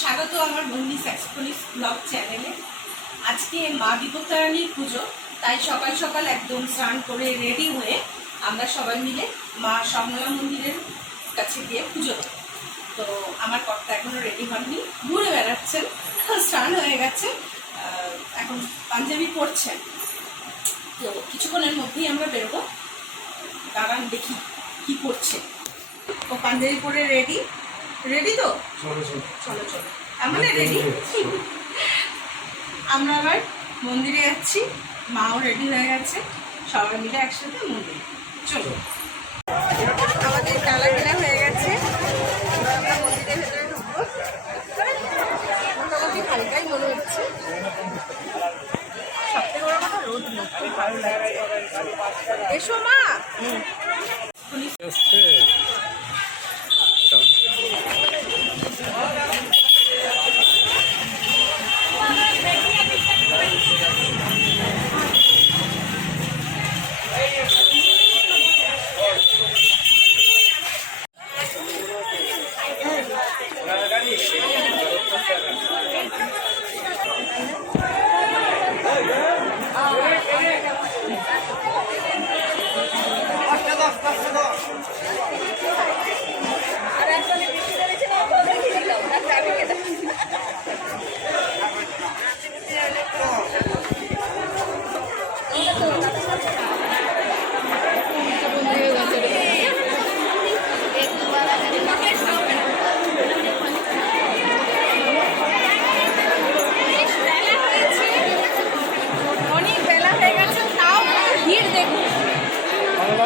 স্বাগত আমার বন্দি স্যাক্সফোনিস ব্লগ চ্যানেলে আজকে মা বিপত্তারানীর পুজো, তাই সকাল সকাল একদম স্নান করে রেডি হয়ে আমরা সবাই মিলে মা সমলা মন্দিরের কাছে গিয়ে পুজো তো আমার কর্তা এখনও রেডি হননি, ঘুরে বেড়াচ্ছেন, স্নান হয়ে গেছে এখন পাঞ্জাবি পরছেন। তো কিছুক্ষণের মধ্যেই আমরা বেরোবো, দাঁড়ান দেখি কি করছে। ও পাঞ্জাবি পরে রেডি রেডি তো? চলো চলো। আমরা রেডি আমরা আবার মন্দিরে যাচ্ছি। মাও রেডি হয়ে গেছে। সবাই মিলে একসাথে মন্দিরে। চলো। আমাদের ডালা কেনা হয়ে গেছে। আমরা মন্দিরের ভেতরে ঢুকবো। মোটামুটি হালকাই মনে হচ্ছে। সবথেকে বড় কথা রোদ খুব ভালো লাগছে এসো মা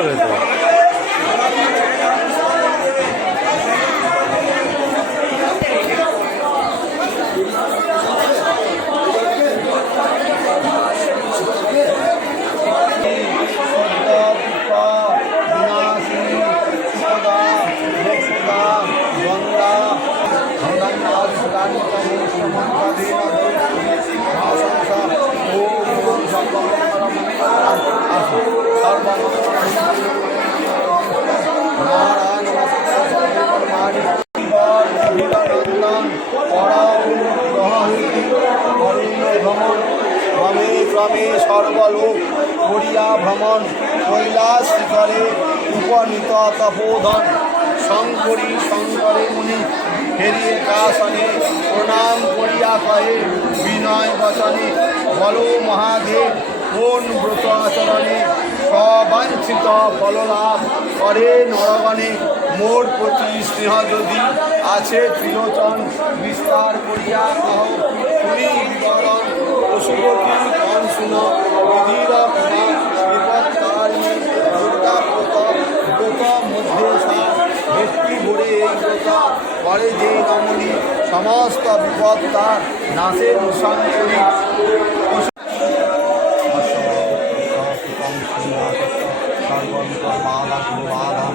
rồi. ভালো হবে তো ভ্রমে ক্রমে সর্বলোক করিয়া ভ্রমণ কৈলাস শিখরে উপনীত তপোধন শঙ্করী শঙ্করে মুনি ফেরিয়ে কাশনে প্রণাম করিয়া কহে বিনয় বচনে বলো মহাদেব কোন ব্রত আচরণে সবাঞ্ছিত ফললাভ করে নরগণে মোর প্রতি স্নেহ যদি আছে ত্রিলোচন বিস্তার করিয়া কহ তুমি বিবরণ পশুপতি কম শুন। বিধির ব্রত মধ্যে ভক্তি ভরে এই ব্রত করে যে রমণী, সমস্ত বিপদ তার নাশের সর্বন্তর্মাদাশুভাধাম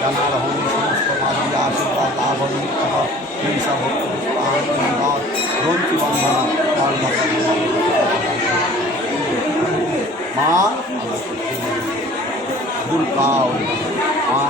জনারহম সমস্ত মাধবী আশীর্বাদ লাভন হিংসা ভক্ত গ্রন্থি বন্ধনা মা দুর্গা মা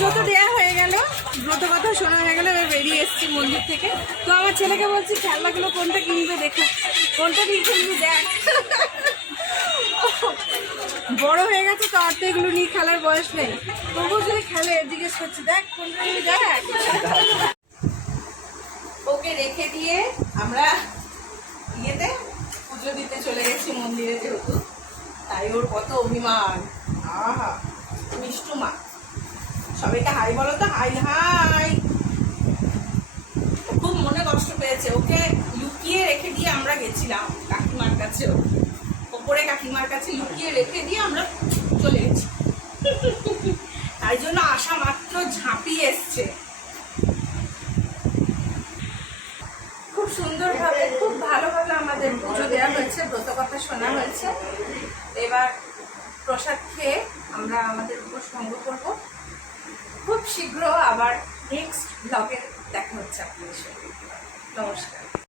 পুজো দেওয়া হয়ে গেল। ব্রত কথা শোনা হয়ে গেল এবার বেরিয়ে এসেছি মন্দির থেকে। তো আমার ছেলেকে বলছি খেলনাগুলো কোনটা কিনবে দেখো। কোনটা নিয়ে কিনবি দেখ। বড় হয়ে গেছে তো আর তো এগুলো নিয়ে খেলার বয়স নেই। তবু যদি খেলে জিজ্ঞেস করছি দেখ কোনটা দেখ। ওকে রেখে দিয়ে আমরা ইয়েতে পুজো দিতে চলে গেছি মন্দিরে যেহেতু। তাই ওর কত অভিমান। আহা, মিষ্টু মা। সবাইকে হাই বলো তো, হাই হাই। খুব মনে কষ্ট পেয়েছে। ওকে লুকিয়ে রেখে দিয়ে আমরা গেছিলাম কাকিমার কাছে। ওপরে কাকিমার কাছে লুকিয়ে রেখে দিয়ে আমরা চলে গেছি। তাই জন্য আশা মাত্র ঝাঁপিয়ে এসছে। খুব সুন্দরভাবে খুব পুজো দেওয়া হয়েছে ব্রত কথা শোনা হয়েছে। এবার প্রসাদ খেয়ে আমরা আমাদের উপর সঙ্গ করব। খুব শীঘ্র আবার নেক্সট ব্লগে দেখা হচ্ছে আপনাদের সঙ্গে। নমস্কার।